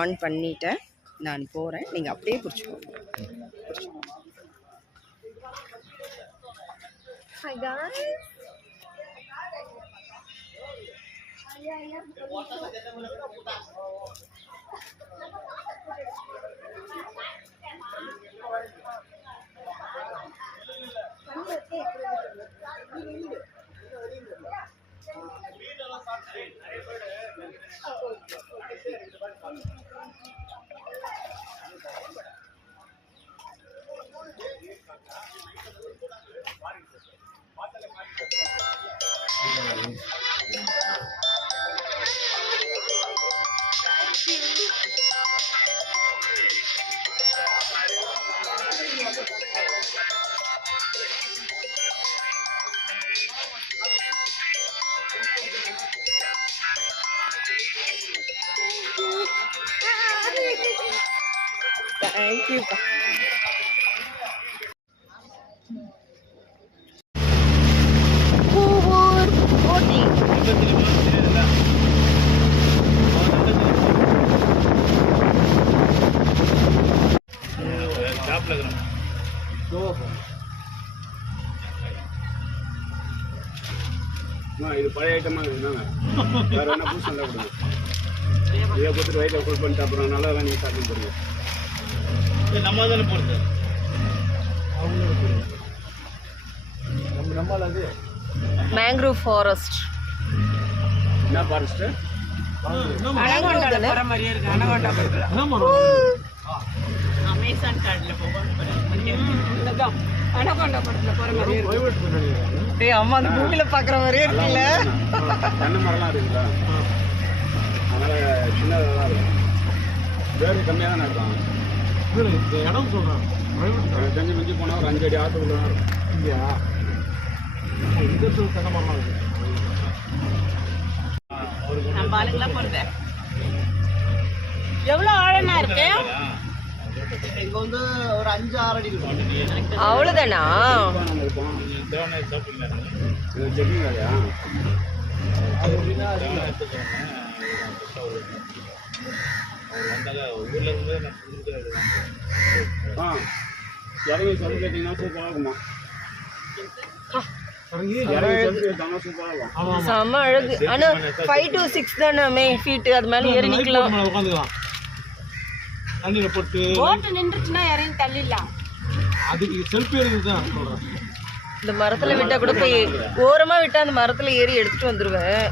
On பண்ணிட்டேன், நான் போகிறேன். நீங்கள் அப்படியே பிடிச்சிக்கோங்க. Hi guys. Thank you. இது பழைய ஐட்டமாக இருக்குதுண்ணா, வேறு வேணா புதுசு நல்லா கொடுங்க. இதை கொடுத்துட்டு வயிற்று ஃபுல் பண்ணிட்டு அப்புறம் நல்லா தான் நீங்கள் சாப்பிட்டு போடுங்க. நம்ம தானே போடுறது, நம்மளால அது மேங்க்ரோவ் ஃபாரஸ்ட். என்ன ஃபாரஸ்ட்டு? அனகொண்டா போகிற மாதிரியே இருக்குது. அனகொண்டா அமேசான் கார்டில் போகணும். அனகொண்டா படத்தில் போகிற மாதிரியே. அம்மா அந்த மூவியில் பார்க்குற மாதிரியே இருக்குல்ல. தென்னை மரம்லாம் இருக்குங்களா, அதனால் சின்னதாக தான் இருக்கும், வேறு கம்மியாக தானே இருக்கும். இடம் சொல்கிறேன், கொஞ்சம் மிஞ்சி போனால் ஒரு 5 அடி ஆற்றுக்குள்ள தான் இருக்கும். இங்கேயா இந்த தென்னை மரம்லாம் இருக்குது. நம்ம ஆளுங்கெல்லாம் போகிறது எவ்வளோ ஆழனா இருக்கு? இங்கே வந்து ஒரு 5-6 அடி இருக்கும். அவ்வளோதானா? செக்கிங் வேலையா? இறங்கி சொல்லி கேட்டீங்கன்னா சூப்பராக இருக்குமா? செம்ம அழகு. ஆனா 5 to 6 தானே ஃபீட், அது மேல ஏறி நிக்கலாம். தண்ணியில போட்டு போட் நின்றுச்சுன்னா இறங்கி தள்ளிடலாம். அதுக்கு செல்ஃபி எடுத்துதான் இந்த மரத்துல விட்டா கூட போய் ஓரமா விட்டா அந்த மரத்துல ஏறி எடுத்துட்டு வந்துருவேன்.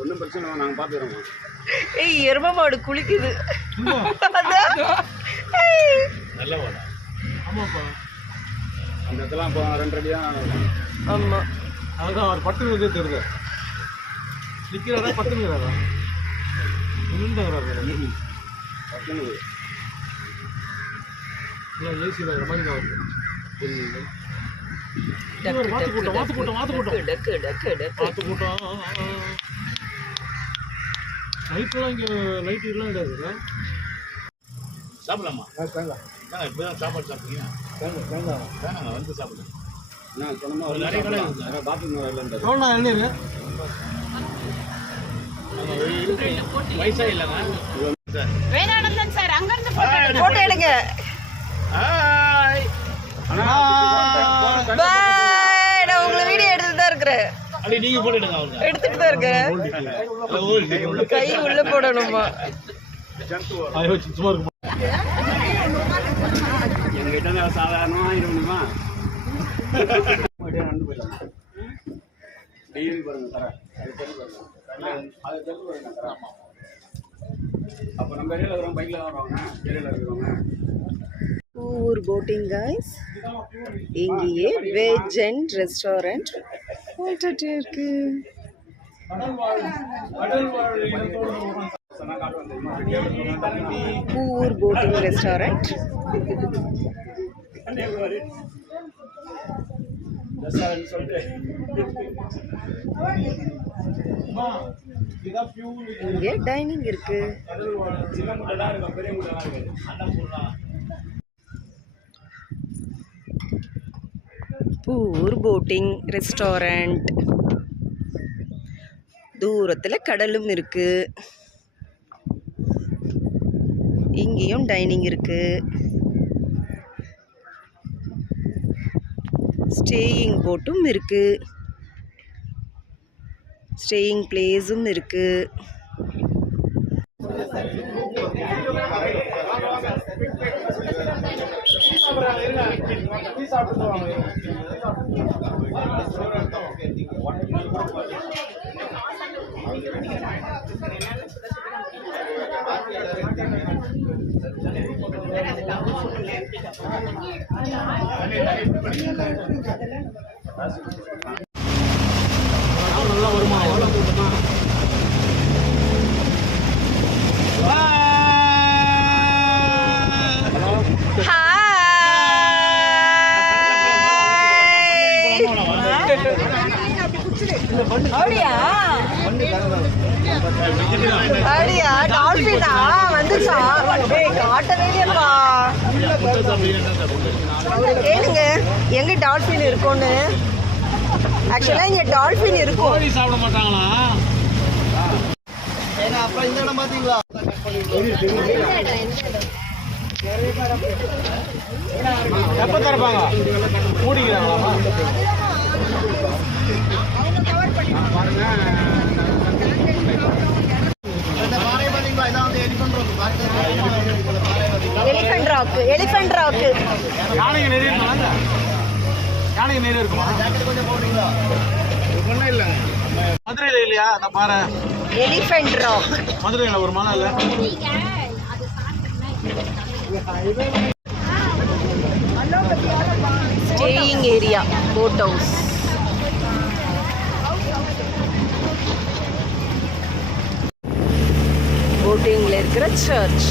ஒன்றும் பிரச்சனை இல்லை, நாங்கள் பார்த்துக்கிறோம். ஏய், எருமை மாடு குளிக்குது. நல்ல வாடா. ஆமாப்பா, அந்த இடத்துல இப்போ 2 அடி தான். ஆமா, அதுதான் அவர் பட்டுங்கிறதே தெரியுது. நிற்கிறாரா பட்டுங்கிறாரா? நின்றுங்கிறாரு பட்டுங்க. ஏசி மாதிரி தான் வருது. நைட்லாம் இங்கே லைட் எல்லாம் கிடையாது. சாப்பிடலாமா? இப்போதான் சாப்பாடு சாப்பிட்டீங்க. வேணாங்க, வந்து சாப்பிடுங்க. நான் சொன்னமா ஒரு நிறைய கடை பாத்ரூம் இல்லைங்க. வயசா இல்லைங்க வேணானந்தன் சார், அங்க இருந்து போட்டோ எடுங்க. பாய், நான் உங்களை வீடியோ எடுத்துட்டு தான் இருக்கிறேன். நீங்க போட்டோ எடுங்க. அவங்க எடுத்துட்டு தான் இருக்கேன். கை உள்ள போடணுமா? சும்மா இருக்கும். எங்கிட்ட சாதாரணமா இருக்கணுமா? நடந்து போயிடலாம். டெய்லி பாருங்க தர, அது தெரிஞ்சு பாருங்க, அது தெரிஞ்சு பாருங்க தர. அப்போ நம்ம ஏரியாவில் இருக்கிறவங்க பைக்கில் தான் வருவாங்க, ஏரியாவில் இருக்கிறவங்க. ஊர் போட்டிங் கைஸ். இங்கேயே வெஜ் அண்ட் ரெஸ்டாரண்ட் போட்டுட்டு இருக்கு. ஊர் போட்டிங் ரெஸ்டாரண்ட். இங்கே டைனிங் இருக்கு. பூர் போட்டிங் ரெஸ்டாரண்ட். தூரத்தில் கடலும் இருக்கு. இங்கேயும் டைனிங் இருக்கு, ஸ்டேயிங் போட்டும் இருக்கு, ஸ்டேயிங் பிளேஸும் இருக்கு. நல்லா வருமா? அப்படியா? டால்பினா வந்துச்சா? காட்டவே இல்லையப்பா. கேளுங்க எங்க டால்பின் இருக்கும்னு. ஆக்சுவலா இங்க டால்பின் இருக்கும். கோழி சாப்பிட மாட்டாங்களா? அப்புறம் இந்த இடம் பாத்தீங்களா? எப்ப திறப்பாங்க? மூடிக்கிறாங்களா? Elephant rock, elephant rock. யானைக்கு நிறைய இருக்குமா? யானைக்கு நிறைய இருக்குமா? ஒன்றும் இல்லை. மதுரையில் இல்லையா? அந்த பாரு எலிஃபண்ட் ராக். மதுரையில் ஒரு மலை இல்லை? Staying area, boat house. போட்டிங்ல இருக்கிற சர்ச்.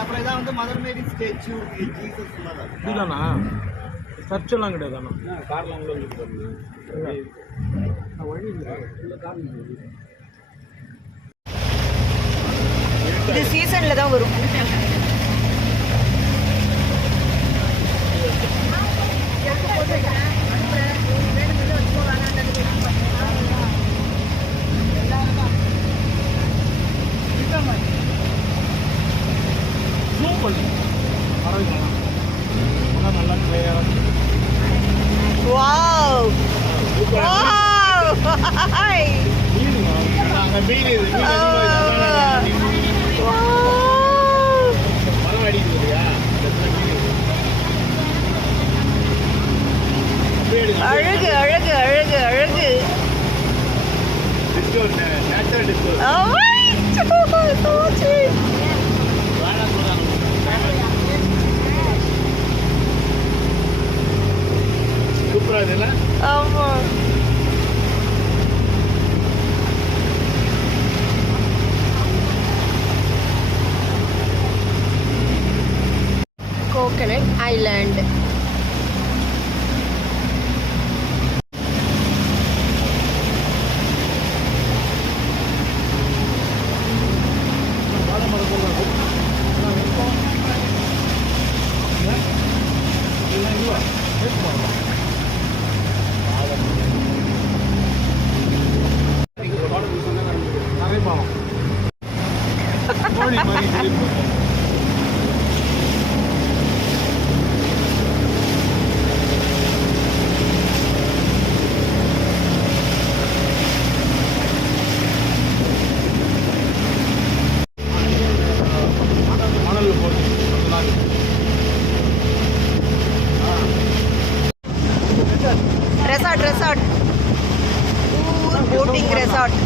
அப்புறம் இதான் வந்து மதர் மேரி ஸ்டேச்சு, ஜீசஸ் இதுதானா? சர்ச்செல்லாம் கிடையாது. கார்லாம் உள்ள வந்து பாருங்க. இது சீசன்ல தான் வரும். ஜூம் பண்ணு. நல்லா கிளியராக. Wow wow. அங்க மீன் இருக்கு. மரம் அடிக்குது இல்லையா? அழகு அழகு அழகு அழகு. நேச்சுரல் டிஸ்கோர். சூப்பரா இருக்குல்ல? ஆமா. Coconut island. கோழி மாதிரி தெரியும். மணல் போட்டு ரெசார்ட், ரெசார்ட், போட்டிங் ரெசார்ட்.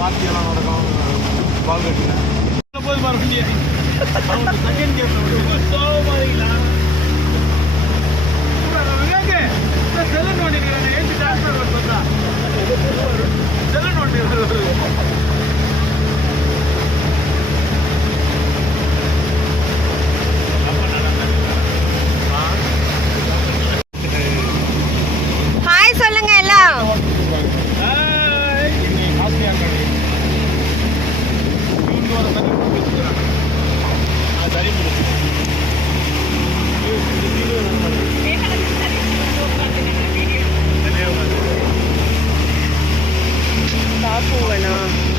பார்ட்டியெல்லாம் நடக்கும். பால் கட்டினேன் போது பாரு செகண்ட் கேம் செல்லன் வண்டி ஏற்றி டிரான்ஸ்பர் பார்த்தா செல்லன் வண்டி ஹாய் சொல்லுங்க எல்லாம். பூ வேணும்.